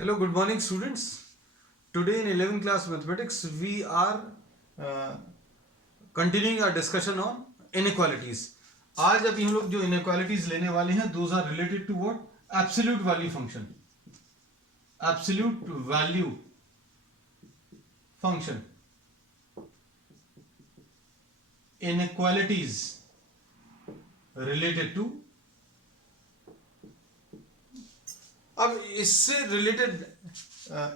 Hello, good morning, students. Today in 11th class mathematics, we are continuing our discussion on inequalities. आज अभी हम लोग जो inequalities लेने वाले हैं, those are related to what? Absolute value function. Absolute value function. Inequalities related to. अब इससे रिलेटेड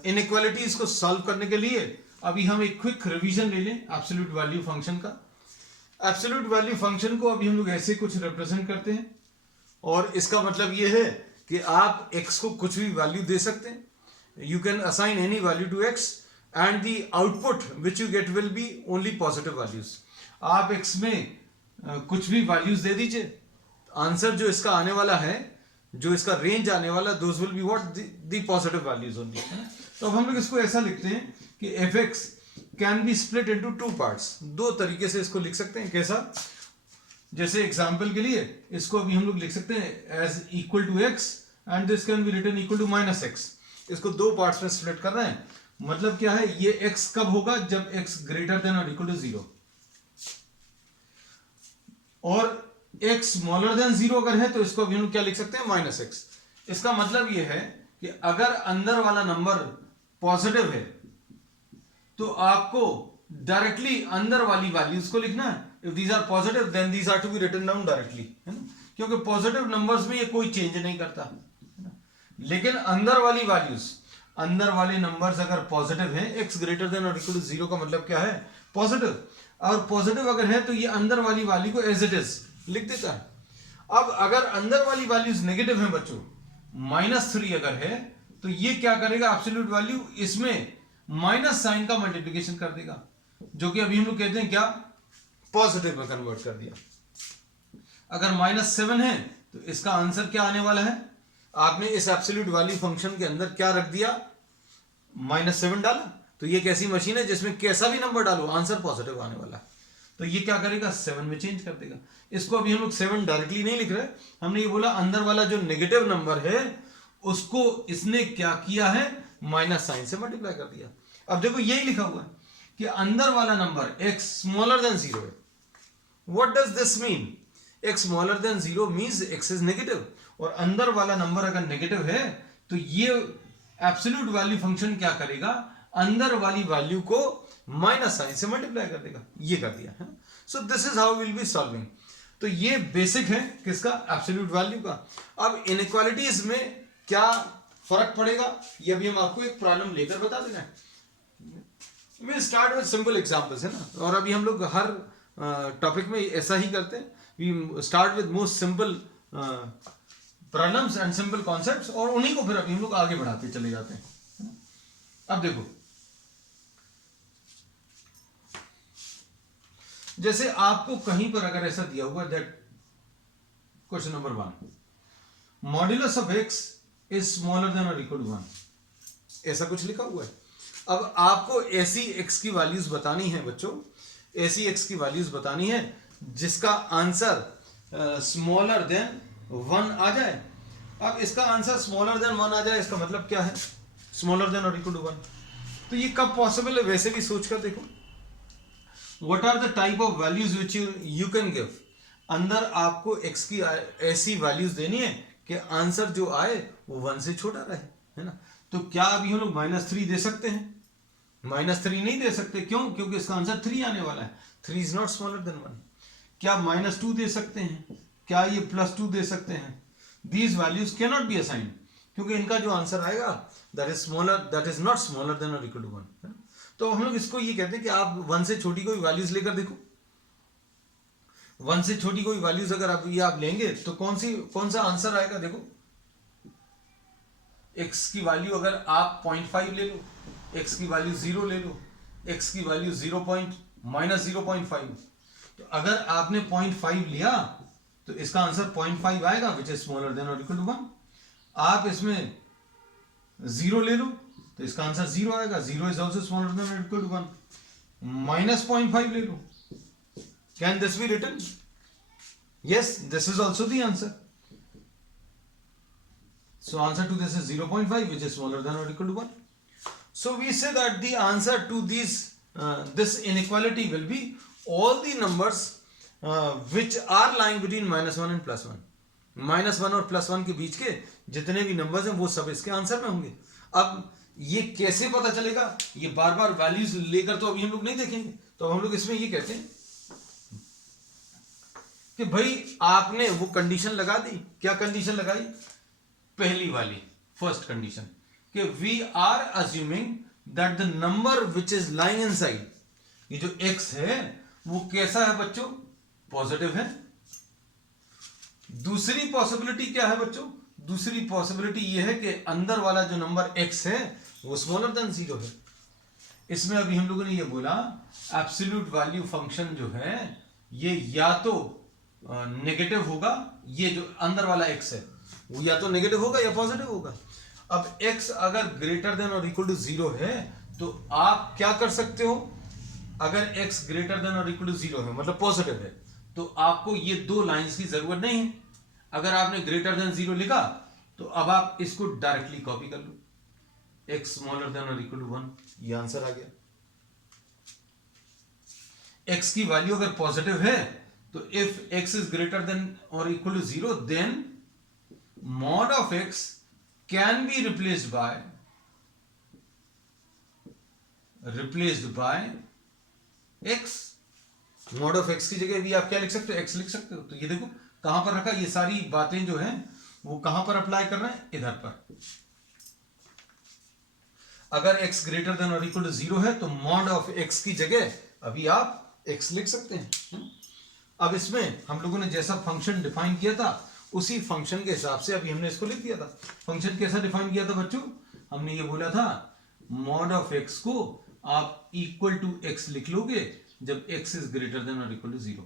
इनइक्वालिटीज को सॉल्व करने के लिए अभी हम एक क्विक रिवीजन ले लें एब्सोल्यूट वैल्यू फंक्शन का। एब्सोल्यूट वैल्यू फंक्शन को अभी हम लोग ऐसे कुछ रिप्रेजेंट करते हैं और इसका मतलब ये है कि आप x को कुछ भी वैल्यू दे सकते हैं। You can assign any value to x and the output which you get will be only positive values. आप x में कुछ भी वैल्यूज दे दीजिए, आंसर जो इसका आने वाला है, जो इसका रेंज आने वाला, those will be what the positive values only. तो अब हम लोग इसको ऐसा लिखते हैं कि fx can be split into two parts. दो तरीके से इसको लिख सकते हैं। कैसा? जैसे एग्जांपल के लिए इसको अभी हम लोग लिख सकते हैं as equal to x and this can be written equal to minus x। इसको दो पार्ट्स में स्प्लिट कर रहे हैं। मतलब क्या है, ये x कब होगा? जब x ग्रेटर देन और इक्वल टू 0 और x स्मॉलर देन 0 अगर है तो इसको अभी हम क्या लिख सकते हैं? Minus x. इसका मतलब यह है कि अगर अंदर वाला नंबर पॉजिटिव है तो आपको डायरेक्टली अंदर वाली वैल्यूज को लिखना है। If these are positive then these are to be written down directly, है ना, क्योंकि पॉजिटिव नंबर्स में ये कोई चेंज नहीं करता, है ना। लेकिन अंदर वाली वैल्यूज, अंदर वाले नंबर्स अगर पॉजिटिव है, x ग्रेटर देन और इक्वल टू 0 का मतलब क्या है? पॉजिटिव। और पॉजिटिव अगर है तो ये अंदर वाली वैल्यू को एज इट इज लिख देता है। अब अगर अंदर वाली वैल्यूज नेगेटिव है बच्चों, -3 अगर है तो ये क्या करेगा? एब्सोल्यूट वैल्यू इसमें माइनस साइन का मल्टीप्लिकेशन कर देगा, जो कि अभी हम लोग कहते हैं क्या? पॉजिटिव में कन्वर्ट कर दिया। अगर -7 है तो इसका आंसर क्या आने वाला है? आपने इस एब्सोल्यूट वैल्यू फंक्शन के अंदर क्या रख दिया? -7 डाला। तो ये कैसी मशीन है जिसमें कैसा भी नंबर डालो आंसर पॉजिटिव आने वाला है। तो ये क्या करेगा? 7 में चेंज कर देगा। इसको अभी हम लोग 7 डायरेक्टली नहीं लिख रहे, हमने ये बोला अंदर वाला जो नेगेटिव नंबर है उसको इसने क्या किया है? माइनस साइन से मल्टीप्लाई कर दिया। अब देखो यही लिखा हुआ है कि अंदर वाला नंबर x स्मॉलर देन 0 है। What does this mean? x smaller than 0 means x is negative, और अंदर वाला नंबर अगर नेगेटिव है तो ये एब्सोल्यूट वैल्यू फंक्शन क्या करेगा? अंदर वाली वैल्यू को माइनस साइन से मल्टीप्लाई कर देगा। ये कर दिया है। So this is how will be solving. तो ये बेसिक है किसका? एब्सोल्यूट वैल्यू का। अब इनइक्वालिटीज में क्या फर्क पड़ेगा ये भी हम आपको एक प्रॉब्लम लेकर बता देना है। We start with simple examples, है ना, और अभी हम लोग हर टॉपिक में ऐसा ही करते हैं। We start with most simple problems and simple concepts, और उन्हीं को फिर अभी हम लोग आगे बढ़ाते चले जाते हैं। अब देखो, जैसे आपको कहीं पर अगर ऐसा दिया हुआ that question number 1, modulus of x is smaller than और इक्वल टू 1, ऐसा कुछ लिखा हुआ है। अब आपको ऐसी x की वैल्यूज बतानी है बच्चों, ऐसी x की वैल्यूज बतानी है जिसका आंसर स्मॉलर देन 1 आ जाए। अब इसका आंसर स्मॉलर देन 1 आ जाए, इसका मतलब क्या है? स्मॉलर देन और इक्वल टू 1। तो ये कब पॉसिबल है? वैसे भी सोच कर देखो, What are the type of values which you can give? अंदर आपको x की ऐसी वैल्यूज देनी है कि आंसर जो आए वो 1 से छोटा रहे, है ना। तो क्या अभी हम लोग -3 दे सकते हैं? -3 नहीं दे सकते। क्यों? क्योंकि इसका आंसर 3 आने वाला है। 3 इज नॉट स्मॉलर देन 1। क्या -2 दे सकते हैं? क्या ये +2 दे सकते हैं? These values can not be assigned, क्योंकि इनका जो आंसर आएगा that is not smaller than और इक्वल टू 1। तो हम लोग इसको ये कहते हैं कि आप 1 से छोटी कोई वैल्यूज लेकर देखो। 1 से छोटी कोई वैल्यूज अगर आप लेंगे तो कौन सा आंसर आएगा? देखो, x की वैल्यू अगर आप 0.5 ले लो, x की वैल्यू 0 ले लो, x की वैल्यू -0.5। तो अगर आपने 0.5 लिया तो इसका आंसर 0.5 आएगा, विच इज स्मॉलर देन और इक्वल टू 1। आप इसमें 0 ले लो तो इसका आंसर 0 आएगा, 0 इज ऑल्सो स्मॉलर देन और इक्वल टू 1। -0.5 ले लो, can this be written? Yes, this is also the answer. So answer to this is 0.5, which is smaller than or equal to 1. So we say that the answer to this inequality will be all the numbers which are lying between -1 and +1. -1 और +1 के बीच के जितने भी numbers हैं वो सब इसके answer में होंगे। अब ये कैसे पता चलेगा, ये बार बार वैल्यूज लेकर तो अभी हम लोग नहीं देखेंगे, तो हम लोग इसमें ये कहते हैं कि भाई आपने वो कंडीशन लगा दी। क्या कंडीशन लगाई? पहली वाली, फर्स्ट कंडीशन, कि we are assuming that the number which is lying inside, ये जो x है वो कैसा है बच्चों? पॉजिटिव है। दूसरी पॉसिबिलिटी क्या है बच्चों? दूसरी पॉसिबिलिटी ये है कि अंदर वाला जो नंबर x है वो स्मॉलर देन 0 है। इसमें अभी हम लोगों ने ये बोला एब्सोल्यूट वैल्यू फंक्शन जो है ये या तो नेगेटिव होगा, ये जो अंदर वाला x है वो या तो नेगेटिव होगा या पॉजिटिव होगा। अब x अगर ग्रेटर देन और इक्वल टू 0 है तो आप क्या कर सकते हो? अगर x ग्रेटर देन और इक्वल टू 0 है मतलब पॉजिटिव है, तो आपको ये दो लाइंस की जरूरत नहीं है। अगर आपने ग्रेटर देन 0 लिखा तो अब आप इसको डायरेक्टली कॉपी कर लो, x स्मॉलर देन और इक्वल टू 1, ये आंसर आ गया। x की वैल्यू अगर पॉजिटिव है तो if x is greater than और equal to 0 then mod of x can be replaced by x। mod of x की जगह भी आप क्या लिख सकते हो? x लिख सकते हो। तो ये देखो कहां पर रखा, ये सारी बातें जो हैं वो कहां पर अप्लाई कर रहे हैं? इधर पर। अगर x ग्रेटर देन और इक्वल टू 0 है तो mod of x की जगह अभी आप x लिख सकते हैं। अब इसमें हम लोगों ने जैसा फंक्शन डिफाइन किया था उसी फंक्शन के हिसाब से अभी हमने इसको लिख दिया था। फंक्शन कैसा डिफाइन किया था बच्चों? हमने ये बोला था mod of x को आप इक्वल टू x लिख लोगे जब x इज ग्रेटर देन और इक्वल टू 0,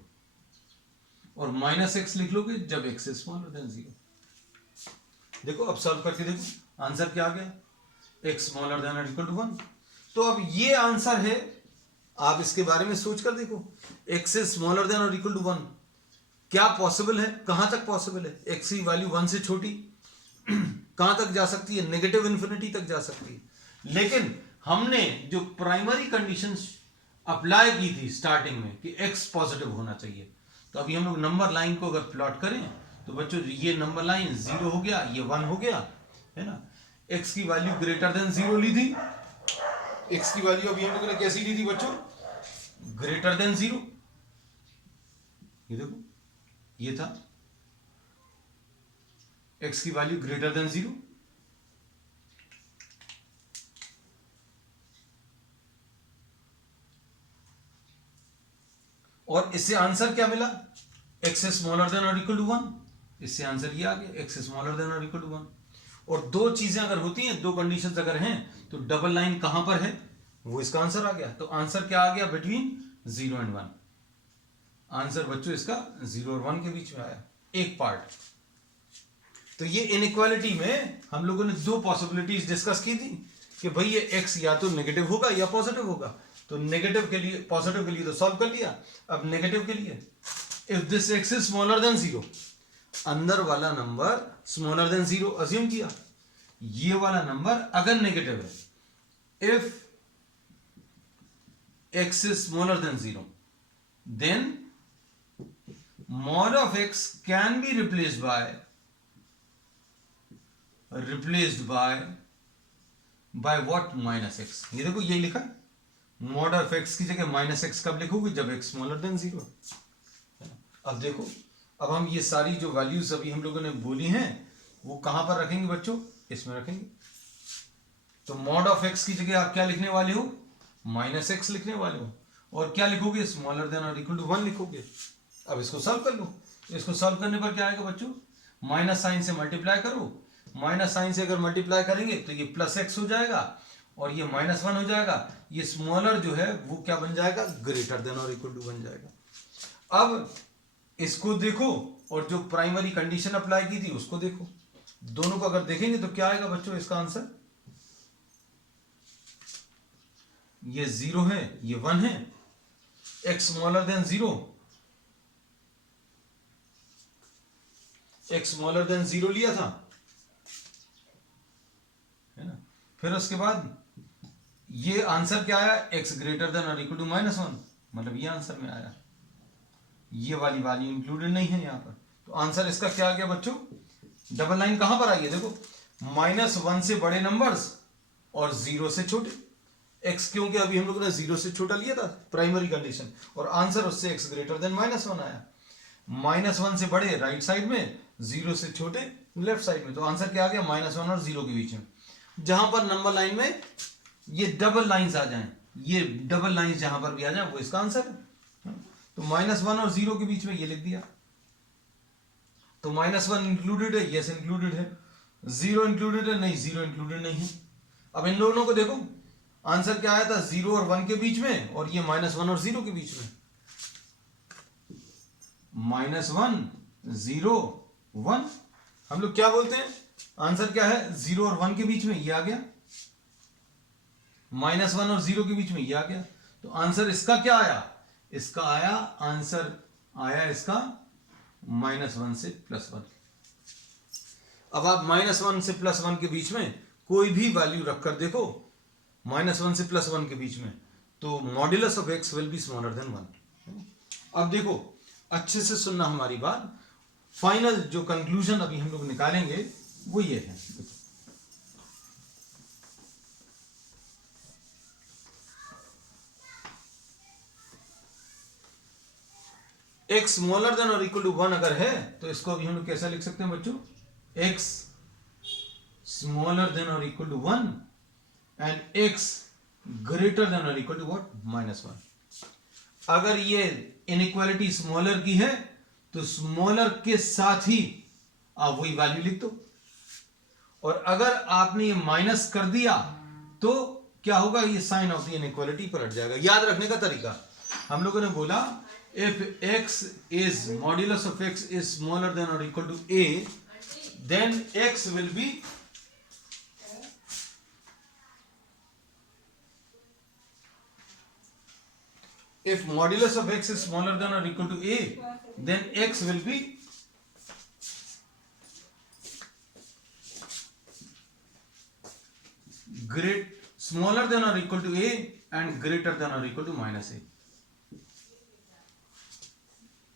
और -x लिख लोगे जब x इज स्मॉलर देन 0। देखो अब सॉल्व करके देखो आंसर क्या आ गया? x स्मॉलर देन और इक्वल टू 1। तो अब ये आंसर है, आप इसके बारे में सोच कर देखो, x इज स्मॉलर देन और इक्वल टू 1 क्या पॉसिबल है? कहां तक पॉसिबल है? x की वैल्यू 1 से छोटी कहां तक जा सकती है? नेगेटिव इन्फिनिटी तक जा सकती है। लेकिन हमने जो प्राइमरी कंडीशंस अप्लाई की थी स्टार्टिंग में कि x पॉजिटिव होना चाहिए, तो अभी हम लोग नंबर लाइन को अगर प्लॉट करें तो बच्चों ये नंबर लाइन 0 हो गया, ये 1 हो गया, है ना। x की वैल्यू ग्रेटर देन 0 ली थी, x की वैल्यू अभी हम लोगों ने कैसी ली थी बच्चों? Greater than 0। ये देखो ये था x की वैल्यू ग्रेटर देन 0। और इससे आंसर क्या मिला? x इज स्मॉलर देन और इक्वल टू 1। इससे आंसर ये आ गया x इज स्मॉलर देन और इक्वल टू 1। और दो चीजें अगर होती हैं, दो कंडीशंस अगर हैं, तो डबल लाइन कहां पर है वो इसका आंसर आ गया। तो आंसर क्या आ गया? Between 0 and 1। आंसर बच्चों इसका 0 और 1 के बीच में आया, एक पार्ट। तो ये इनइक्वालिटी में हम लोगों ने दो पॉसिबिलिटीज डिस्कस की थी कि भाई ये x या तो नेगेटिव होगा या पॉजिटिव होगा। तो नेगेटिव के लिए, पॉजिटिव के लिए तो सॉल्व कर लिया। अब नेगेटिव के लिए, if this x is smaller then 0, अंदर वाला नंबर स्मॉलर देन 0 अज्यूम किया, ये वाला नंबर अगर नेगेटिव है, if x is smaller than 0, then mod of x can be replaced by what? minus x। ये देखो यही लिखा है, mod of x की जगह minus x कब लिखोगे? जब x smaller than 0। अब देखो, अब हम ये सारी जो वैल्यूज अभी हम लोगों ने बोली हैं वो कहां पर रखेंगे बच्चों? इसमें रखेंगे। तो mod of x की जगह आप क्या लिखने वाले हो? माइनस एक्स लिखने वाले हो। और क्या लिखोगे? स्मॉलर देन और इक्वल टू 1 लिखोगे। अब इसको सॉल्व कर लो। इसको सॉल्व करने पर क्या आएगा बच्चों? माइनस साइन से मल्टीप्लाई करो। माइनस साइन से अगर मल्टीप्लाई करेंगे तो ये प्लस एक्स हो जाएगा और ये -1 हो जाएगा। ये स्मॉलर जो है वो क्या बन जाएगा? ग्रेटर देन और इक्वल टू बन जाएगा। अब इसको देखो और जो प्राइमरी कंडीशन अप्लाई की थी उसको देखो, दोनों को अगर देखेंगे तो क्या आएगा बच्चों इसका आंसर? ये 0 है, ये 1 है। x smaller than 0, x smaller than 0 लिया था, फिर उसके बाद ये आंसर क्या आया, x ग्रेटर देन और इक्वल टू -1, मतलब ये आंसर में आया, ये वाली वैल्यू इंक्लूडेड नहीं है यहाँ पर। तो आंसर इसका क्या आ गया बच्चों, डबल लाइन कहां पर आई है, देखो -1 से बड़े नंबर्स और 0 से छोटे, x क्योंकि अभी हम लोग ने 0 से छोटा लिया था प्राइमरी कंडीशन, और आंसर उससे x ग्रेटर देन -1 आया। -1 से बड़े राइट साइड में, 0 से छोटे लेफ्ट साइड में, तो आंसर क्या आ गया, -1 और 0 के बीच में। जहां पर नंबर लाइन में ये डबल लाइंस आ जाएं, ये डबल लाइंस जहां पर भी आ जाए वो इसका आंसर है। तो -1 और 0 के बीच में ये लिख दिया, तो -1 इंक्लूडेड है, यस इंक्लूडेड है, 0 इंक्लूडेड है, नहीं 0 इंक्लूडेड नहीं है। अब इन दोनों को देखो, आंसर क्या आया था, 0 और 1 के बीच में, और ये -1 और 0 के बीच में, -1 0 1, हम लोग क्या बोलते हैं, आंसर क्या है, 0 और 1 के बीच में ये आ गया, -1 और 0 के बीच में ये आ गया। तो आंसर इसका क्या आया, इसका आया, आंसर आया इसका -1 से +1। अब आप -1 से +1 के बीच में कोई भी वैल्यू रखकर देखो, -1 से +1 के बीच में, तो modulus of x will be smaller than 1। अब देखो अच्छे से सुनना हमारी बात, फाइनल जो कंक्लूजन अभी हम लोग निकालेंगे वो ये है, x स्मॉलर देन और इक्वल टू 1 अगर है तो इसको अभी हम लोग कैसा लिख सकते हैं बच्चों, x स्मॉलर देन और equal to 1 and x greater than और इक्वल टू व्हाट, -1। अगर ये इनइक्वालिटी स्मॉलर की है तो स्मॉलर के साथ ही आप वही वैल्यू लिख दो, और अगर आपने ये माइनस कर दिया तो क्या होगा, ये साइन ऑफ द इनइक्वालिटी पलट जाएगा। याद रखने का तरीका, हम लोगों ने बोला if x is modulus of x is smaller than or equal to a, then x will be if modulus of x is smaller than or equal to a, then x will be smaller than or equal to a and greater than or equal to -a।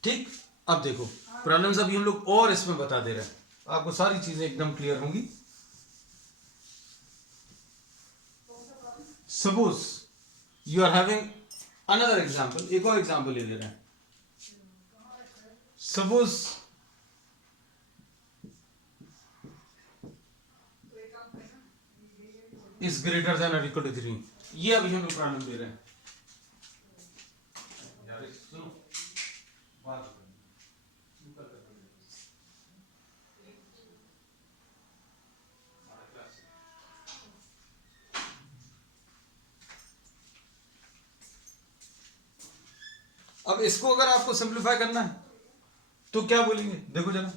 ठीक, अब देखो problems अभी हम लोग और इसमें बता दे रहे हैं, आपको सारी चीजें एकदम क्लियर होंगी। Suppose you are having another example, एक और एग्जांपल ले रहे हैं। सपोज इज ग्रेटर देन और इक्वल टू 3, ये अभी हम लोग प्रॉब्लम दे रहे हैं। अब इसको अगर आपको सिंप्लीफाई करना है तो क्या बोलेंगे, देखो जरा,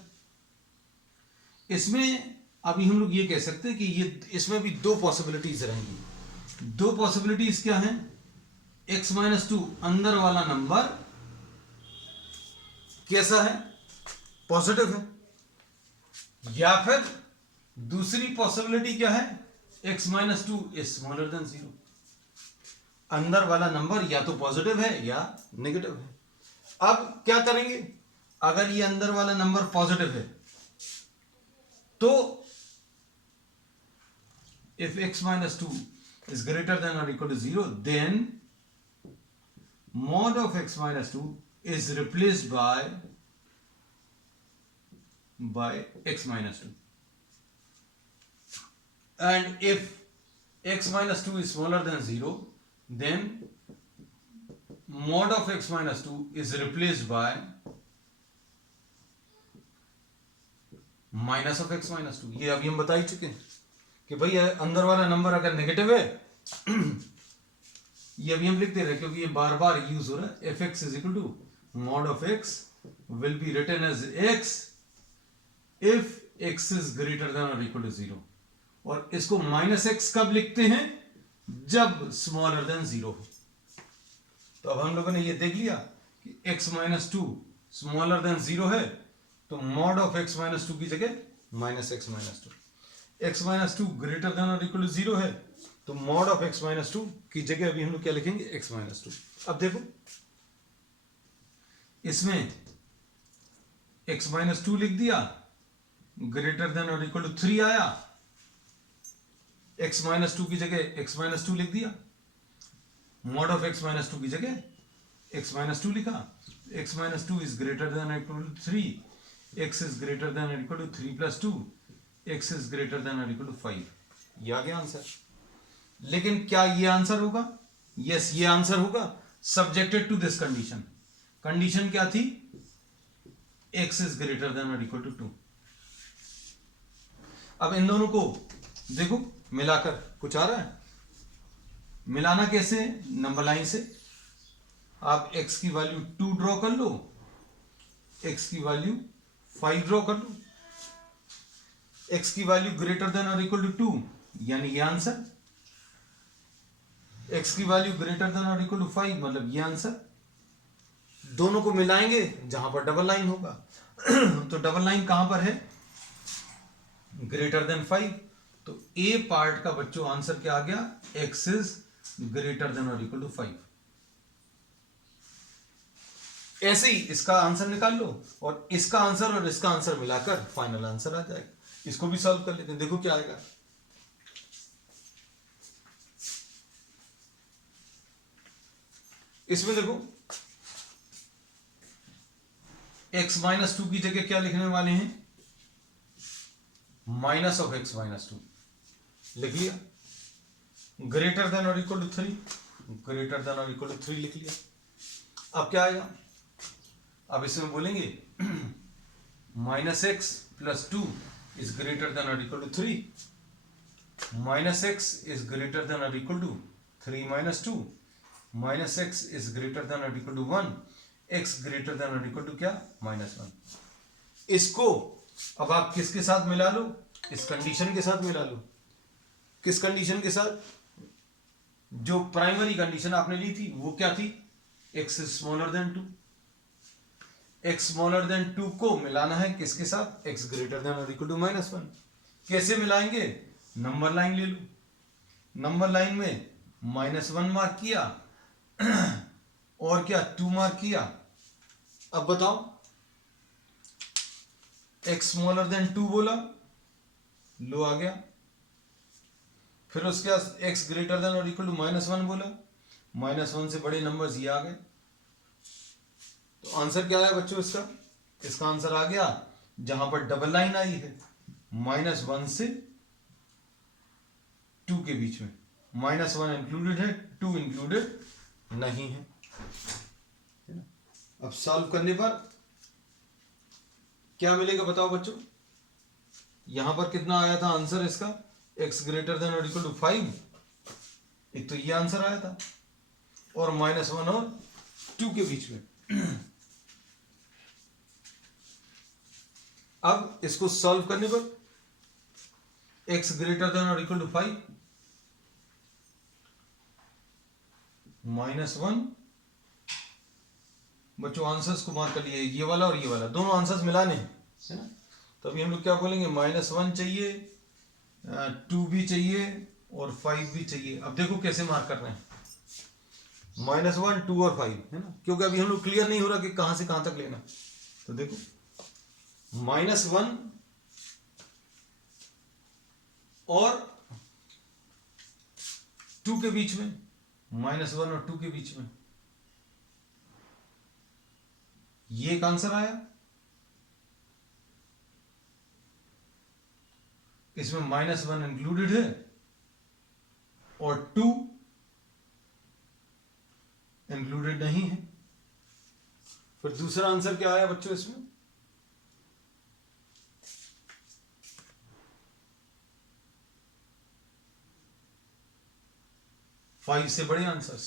इसमें अभी हम लोग ये कह सकते हैं कि ये इसमें भी दो पॉसिबिलिटीज रहेंगी। दो पॉसिबिलिटीज क्या हैं, x-2 अंदर वाला नंबर कैसा है, पॉजिटिव है, या फिर दूसरी पॉसिबिलिटी क्या है, x-2 इज स्मॉलर देन 0। अंदर वाला नंबर या तो पॉजिटिव है या नेगेटिव है। अब क्या करेंगे, अगर ये अंदर वाला नंबर पॉजिटिव है तो if x-2 is greater than or equal to 0, then mod of x-2 is replaced by x-2, and if x-2 is smaller than 0, then mod of x-2 is replaced by minus of x-2। ये अभी हम बता ही चुके हैं कि भाई अंदर वाला नंबर अगर नेगेटिव है ये अभी हम लिख दे रहे हैं क्योंकि ये बार बार यूज हो रहा है। fx is equal to mod of x will be written as x if x is greater than or equal to 0, और इसको -x कब लिखते हैं, जब स्मॉलर देन 0 हो। तो अब हम लोगों ने ये देख लिया कि x-2 स्मॉलर देन 0 है, तो मॉड ऑफ x-2 की जगह -x-2। x minus to greater than और इक्वल टू 0 है, तो mod of x minus two की जगह अभी हम लोग क्या लिखेंगे, x माइनस टू। अब देखो इसमें x माइनस टू लिख दिया, ग्रेटर देन और इक्वल टू 3 आया, x माइनस टू की जगह x माइनस टू लिख दिया, mod of x minus two की जगह x माइनस टू लिखा, x minus two is greater than और equal to 3, x is greater than और equal to 3 plus 2, x is greater than और इक्वल टू 5। ये आ गया आंसर। लेकिन क्या ये आंसर होगा? यस, ये आंसर होगा subjected to this condition. Condition क्या थी? x इज ग्रेटर देन और इक्वल टू 2। अब इन दोनों को देखो मिलाकर कुछ आ रहा है। मिलाना कैसे? नंबर लाइन से। आप x की वैल्यू 2 ड्रॉ कर लो, x की वैल्यू 5 ड्रॉ कर लो, x की वैल्यू ग्रेटर देन और इक्वल टू 2 यानी ये आंसर, x की वैल्यू ग्रेटर देन और इक्वल टू 5 मतलब ये आंसर। दोनों को मिलाएंगे जहां पर डबल लाइन होगा तो डबल लाइन कहां पर है? Greater than 5। तो ए पार्ट का बच्चों आंसर क्या आ गया? x इज ग्रेटर देन और इक्वल टू 5। ऐसे ही इसका आंसर निकाल लो और इसका आंसर और इसका आंसर मिलाकर फाइनल आंसर आ जाएगा। इसको भी सॉल्व कर लेते हैं, देखो क्या आएगा। इसमें देखो x माइनस टू की जगह क्या लिखने वाले हैं? Minus of x minus two लिख लिया, ग्रेटर देन और इक्वल टू 3, ग्रेटर देन और इक्वल टू 3 लिख लिया। अब क्या आएगा? अब इसमें बोलेंगे minus x plus 2 is greater than और equal to 3, minus x is greater than और equal to 3 minus 2, minus x is greater than और equal to 1, x greater than और इक्वल टू क्या? माइनस 1। इसको अब आप किसके साथ मिला लो? इस कंडीशन के साथ मिला लो। किस कंडीशन के साथ? जो प्राइमरी कंडीशन आपने ली थी वो क्या थी? x स्मॉलर देन 2। x स्मॉलर देन 2 को मिलाना है किसके साथ? x ग्रेटर देन और इक्वल टू माइनस 1। कैसे मिलाएंगे? नंबर लाइन ले लो, नंबर लाइन में माइनस 1 मार्क किया और क्या 2 मार्क किया। अब बताओ x स्मॉलर देन 2 बोला, लो आ गया। फिर उसके बाद x ग्रेटर देन और इक्वल टू माइनस 1 बोला, माइनस 1 से बड़े नंबर्स ये आ गए। तो आंसर क्या आया बच्चों इसका? इसका आंसर आ गया जहां पर डबल लाइन आई है माइनस 1 से 2 के बीच में, माइनस 1 इंक्लूडेड है, 2 इंक्लूडेड नहीं है। अब सॉल्व करने पर क्या मिलेगा बताओ बच्चों? यहां पर कितना आया था आंसर इसका? x ग्रेटर देन और इक्वल टू 5, एक तो ये आंसर आया था, और माइनस 1 और 2 के बीच में। अब इसको सॉल्व करने पर x ग्रेटर देन और इक्वल टू 5, माइनस 1, बच्चों आंसर्स को मार्क कर लिए, ये वाला और ये वाला दोनों आंसर्स मिलाने हैं, है ना। तो अभी हम लोग क्या बोलेंगे? माइनस 1 चाहिए, 2 भी चाहिए और 5 भी चाहिए। अब देखो कैसे मार्क कर रहे हैं, माइनस 1, 2 और 5, है ना, क्योंकि अभी हम लोग क्लियर नहीं हो रहा कि कहां से कहां तक लेना। तो देखो माइनस 1 और 2 के बीच में, माइनस 1 और 2 के बीच में ये एक आंसर आया। इसमें माइनस 1 इंक्लूडेड है और 2 इंक्लूडेड नहीं है। फिर दूसरा आंसर क्या आया बच्चों इसमें? फाइव से बड़े आंसर्स,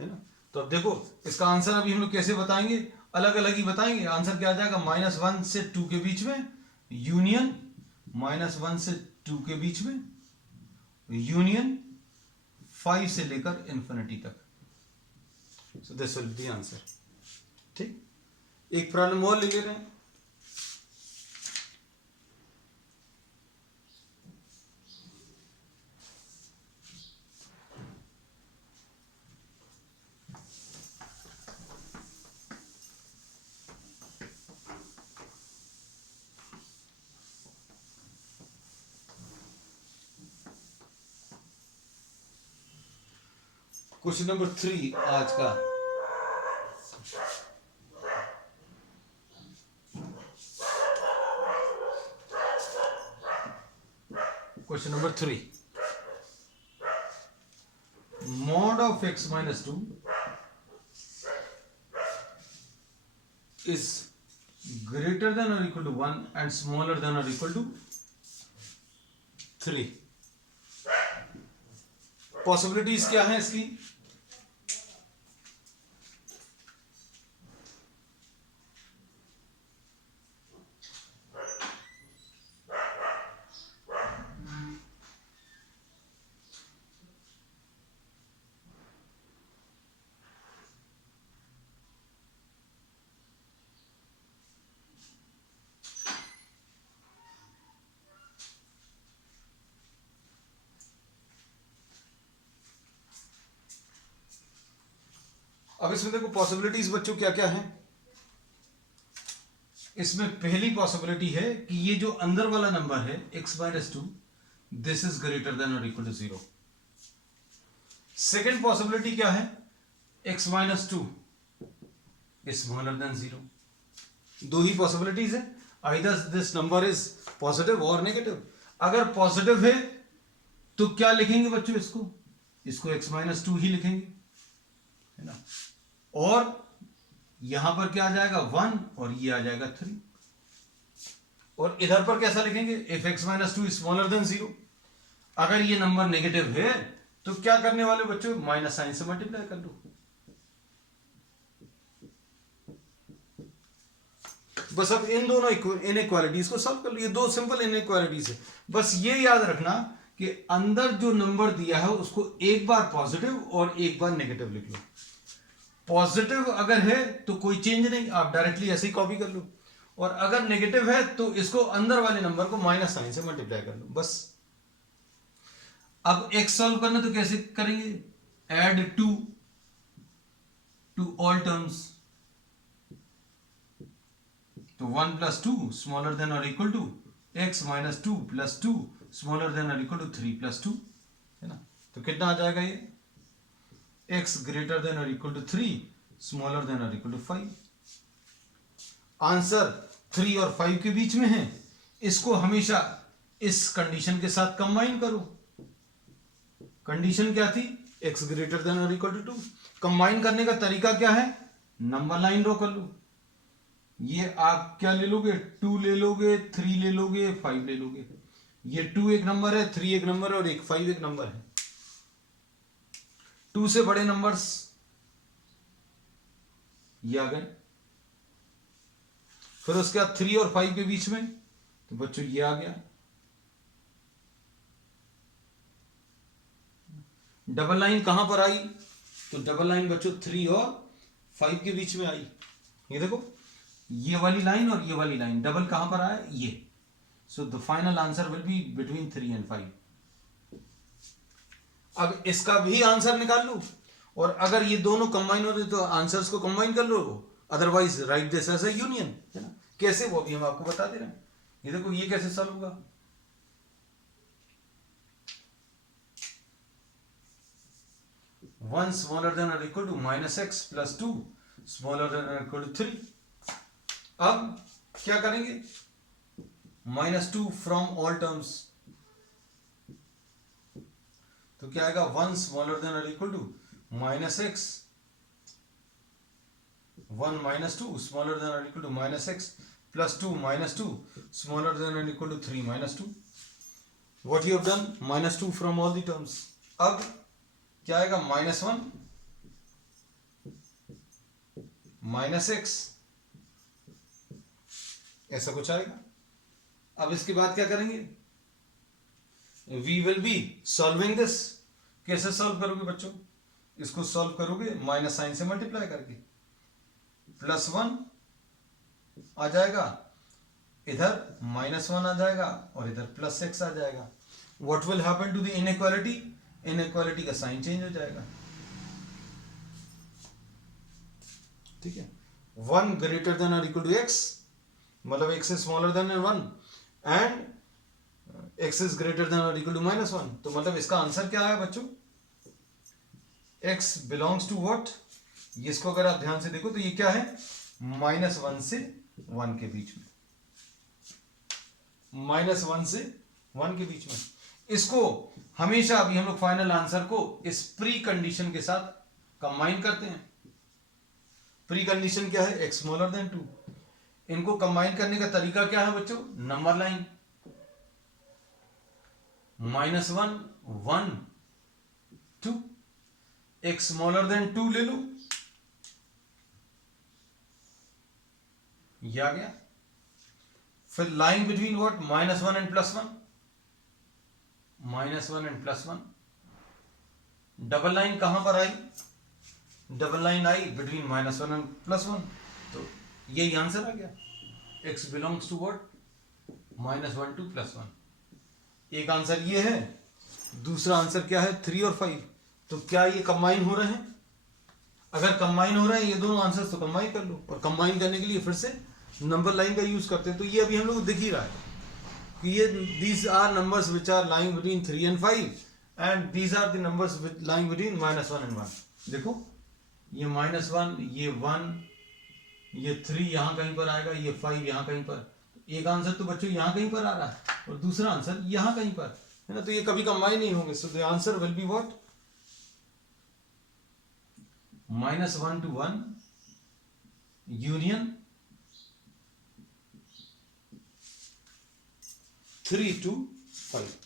है ना। तो अब देखो इसका आंसर अभी हम लोग कैसे बताएंगे? अलग अलग ही बताएंगे। आंसर क्या आ जाएगा? माइनस 1 से 2 के बीच में यूनियन, माइनस 1 से 2 के बीच में यूनियन, 5 से लेकर इंफिनिटी तक। So this will be the answer. ठीक, एक प्रॉब्लम और ले ले रहे हैं। क्वेश्चन नंबर 3 आज का। Question number 3, mod of x minus 2 is greater than or equal to 1 and smaller than or equal to 3। Possibilities क्या है इसकी? अब इसमें देखो पॉसिबिलिटीज बच्चों क्या क्या है। इसमें पहली पॉसिबिलिटी है कि ये जो अंदर वाला नंबर है x minus 2 this is greater than और इक्वल टू 0। सेकेंड पॉसिबिलिटी क्या है? x minus 2 smaller then 0। दो ही पॉसिबिलिटीज है, either this number is positive और नेगेटिव। अगर पॉजिटिव है तो क्या लिखेंगे बच्चों? इसको x माइनस 2 ही लिखेंगे, है ना। और यहां पर क्या आ जाएगा? 1 और ये आ जाएगा 3। और इधर पर कैसा लिखेंगे? If x minus 2 smaller then 0। अगर ये नंबर नेगेटिव है तो क्या करने वाले बच्चों? माइनस साइन से मल्टीप्लाई कर लो। बस अब इन दोनों इनइक्वालिटीज को सॉल्व कर लो। ये दो सिंपल इनइक्वालिटीज है। बस ये याद रखना कि अंदर जो नंबर दिया है उसको एक बार पॉजिटिव और एक बार नेगेटिव लिख लो। पॉजिटिव अगर है तो कोई चेंज नहीं, आप डायरेक्टली ऐसे ही कॉपी कर लो। और अगर नेगेटिव है तो इसको अंदर वाले नंबर को माइनस साइन से मल्टीप्लाई कर लो, बस। अब x सॉल्व करना तो कैसे करेंगे? एड 2 टू ऑल टर्म्स, तो 1 प्लस 2 स्मॉलर देन और equal to x minus 2 plus 2 smaller than और इक्वल टू 3 प्लस 2, है ना। तो कितना आ जाएगा ये? x ग्रेटर देन और इक्वल टू 3 स्मॉलर देन और इक्वल टू 5। आंसर 3 और 5 के बीच में है। इसको हमेशा इस कंडीशन के साथ कंबाइन करो। कंडीशन क्या थी? x ग्रेटर देन और इक्वल टू 2। कंबाइन करने का तरीका क्या है? नंबर लाइन ड्रॉ कर लो। ये आप क्या ले लोगे? 2 ले लोगे, 3 ले लोगे, 5 ले लोगे। ये 2 एक नंबर है, 3 एक नंबर है और 5 एक नंबर है। 2 से बड़े नंबर्स ये आ गए। फिर उसके बाद 3 और 5 के बीच में तो बच्चों ये आ गया। डबल लाइन कहां पर आई? तो डबल लाइन बच्चों 3 और 5 के बीच में आई। ये देखो, ये वाली लाइन और ये वाली लाइन, डबल कहां पर आया? ये। So the final answer will be between 3 and 5। अब इसका भी आंसर निकाल लो, और अगर ये दोनों कंबाइन हो रहे तो आंसर्स को कंबाइन कर लो, otherwise write this as a union, है ना। कैसे, वो भी हम आपको बता दे रहे हैं। ये देखो, ये कैसे सॉल्व होगा? वन स्मॉलर देन और equal to minus x plus 2 smaller than और इक्वल टू 3। अब क्या करेंगे? -2 फ्रॉम ऑल टर्म्स, तो क्या आएगा? 1 स्मॉलर देन और equal to minus x, 1 -2 smaller than और equal to minus x plus 2 -2 smaller than और equal to 3 -2। What you have done? -2 from all the terms. अब क्या आएगा? -1 -x, ऐसा कुछ आएगा। अब इसके बाद क्या करेंगे? We will be solving this. कैसे सॉल्व करोगे बच्चों? इसको सॉल्व करोगे माइनस साइन से मल्टीप्लाई करके। +1 आ जाएगा, इधर -1 आ जाएगा और इधर +6 आ जाएगा। What will happen to the inequality? Inequality का साइन चेंज हो जाएगा, ठीक है। 1 ग्रेटर देन और इक्वल टू x, मतलब x is smaller than 1 and x is greater than और इक्वल टू -1, तो मतलब इसका आंसर क्या आया बच्चों? x बिलोंग्स टू व्हाट, इसको अगर आप ध्यान से देखो तो ये क्या है, -1 से 1 के बीच में, -1 से 1 के बीच में। इसको हमेशा अभी हम लोग फाइनल आंसर को इस प्री कंडीशन के साथ कंबाइन करते हैं। प्री कंडीशन क्या है, x स्मॉलर देन 2। इनको कंबाइन करने का तरीका क्या है बच्चों, नंबर लाइन, -1 1 2, x स्मॉलर देन 2 ले लो, ये आ गया। फिर line between what, -1 and +1, -1 and +1। Double line कहां पर आई, डबल लाइन आई बिटवीन -1 एंड +1, तो यही आंसर आ गया, x belongs to what, -1 to +1। एक आंसर ये है, दूसरा आंसर क्या है, 3 और 5। तो क्या ये कंबाइन हो रहे हैं, अगर कंबाइन हो रहे हैं ये दोनों आंसर्स तो कंबाइन कर लो, और कंबाइन करने के लिए फिर से नंबर लाइन का यूज करते हैं। तो ये अभी हम लोग दिख ही रहा है कि ये these are numbers which are lying between 3 and 5 and these are the numbers lying between -1 and 1। देखो ये -1, ये 1, ये 3 यहां कहीं पर आएगा, ये 5 यहां कहीं पर। एक आंसर तो बच्चों यहां कहीं पर आ रहा है और दूसरा आंसर यहां कहीं पर है ना, तो ये कभी कंबाइन नहीं होंगे। So the answer will be what, -1 to 1 union 3 to 5।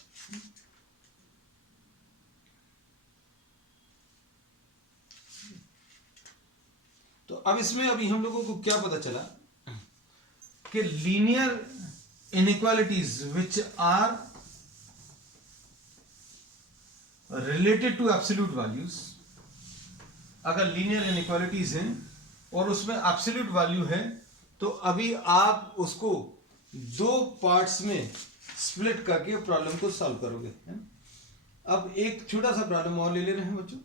तो अब इसमें अभी हम लोगों को क्या पता चला कि linear inequalities which are related to absolute values, अगर लीनियर इनइक्वालिटीज हैं और उसमें एब्सोल्यूट वैल्यू है, तो अभी आप उसको दो पार्ट्स में स्प्लिट करके प्रॉब्लम को सॉल्व करोगे, है ना। अब एक छोटा सा प्रॉब्लम और ले रहे हैं बच्चों।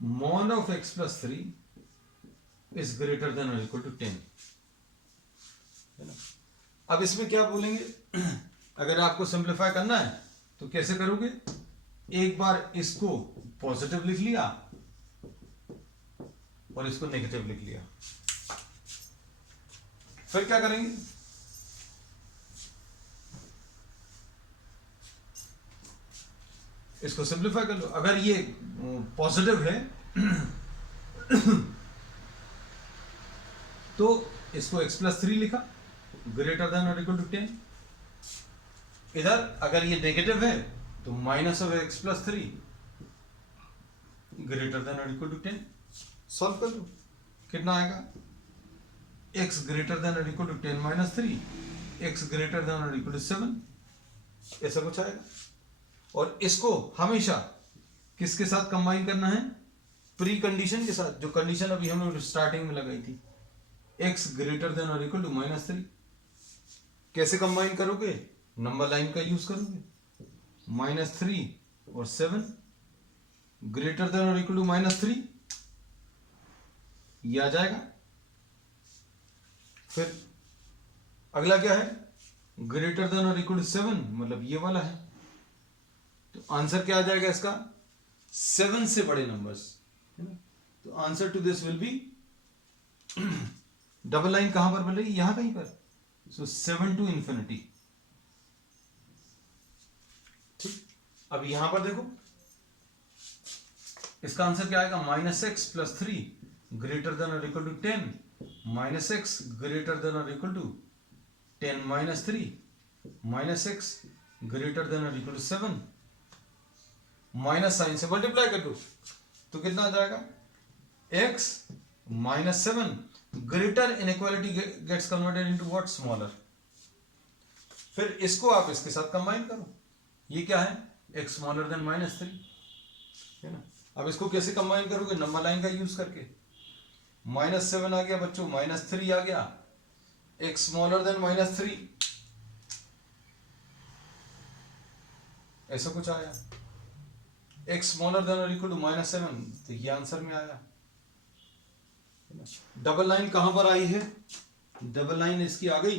mod of x plus 3 is greater than or equal to 10, है ना। अब इसमें क्या बोलेंगे, अगर आपको सिंप्लीफाई करना है तो कैसे करोगे, एक बार इसको पॉजिटिव लिख लिया और इसको नेगेटिव लिख लिया, फिर क्या करेंगे, इसको सिंप्लीफाई कर लो। अगर ये पॉजिटिव है तो इसको x plus 3 लिखा, ग्रेटर देन और इक्वल टू 10। इधर अगर ये नेगेटिव है तो -x plus 3 ग्रेटर देन और इक्वल टू 10। सॉल्व कर लो, कितना आएगा, x ग्रेटर देन और equal to 10 - 3, x greater than और इक्वल टू 7, ऐसा कुछ आएगा। और इसको हमेशा किसके साथ कंबाइन करना है, प्री कंडीशन के साथ, जो कंडीशन अभी हम लोग स्टार्टिंग में लगाई थी, x ग्रेटर देन और इक्वल टू -3। कैसे कंबाइन करोगे, नंबर लाइन का यूज करोगे, -3 और 7 ग्रेटर देन और इक्वल टू -3, ये आ जाएगा। फिर अगला क्या है, ग्रेटर देन और इक्वल टू 7, मतलब ये वाला है, तो आंसर क्या आ जाएगा इसका, 7 से बड़े नंबर्स, है ना। तो answer to this will be, double line कहां पर बन रही है, यहां कहीं पर, सो 7 to infinity। ठीक, अब यहां पर देखो इसका आंसर क्या आएगा, -x plus 3 ग्रेटर देन और equal to 10, -x greater than और equal to 10 - 3, -x greater than और इक्वल टू 7, माइनस साइन से मल्टीप्लाई कर दो तो कितना आ जाएगा, x -7 greater inequality gets converted into what, smaller. फिर इसको आप इसके साथ कंबाइन करो, ये क्या है, x स्मॉलर देन -3, है ना। अब इसको कैसे कंबाइन करोगे, नंबर लाइन का यूज करके, -7 आ गया बच्चों, -3 आ गया, x स्मॉलर देन -3, ऐसा कुछ आया, x स्मॉलर देन और इक्वल टू -7, तो ये आंसर में आया, डबल लाइन कहां पर आई है? डबल लाइन इसकी आ गई,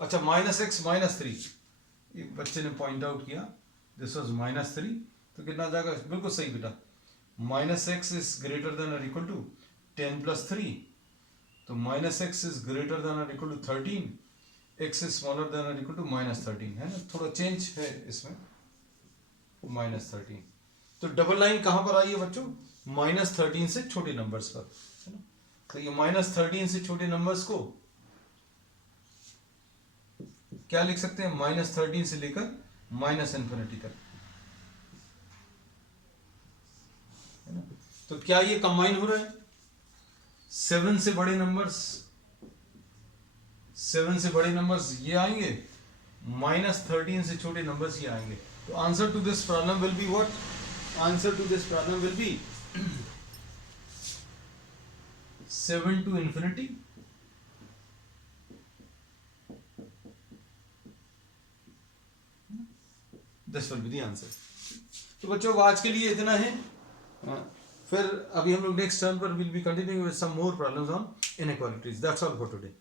अच्छा -x -3, एक बच्चे ने पॉइंट आउट किया दिस वाज -3, तो कितना आ जाएगा? बिल्कुल सही बेटा, -x इज ग्रेटर देन और इक्वल टू 10 + 3, तो -x इज ग्रेटर देन और equal to 13, x is smaller than और इक्वल टू -13, है ना, थोड़ा चेंज है इसमें, -13। तो डबल लाइन कहां पर आई है बच्चों? -13 से छोटे नंबर्स पर, है ना। तो ये -13 से छोटे नंबर्स को क्या लिख सकते हैं? -13 से लेकर -∞ तक, है ना। तो क्या ये कंबाइन हो रहा है? 7 से बड़े नंबर्स, 7 से बड़े नंबर्स ये आएंगे, -13 से छोटे नंबर्स ये आएंगे। तो answer to this problem will be what? Answer to this problem will be 7 to infinity, this will be the answer. तो बच्चों आज के लिए इतना है, फिर अभी हम लोग नेक्स्ट टर्म पर will be continuing with some more problems on inequalities. That's all for today.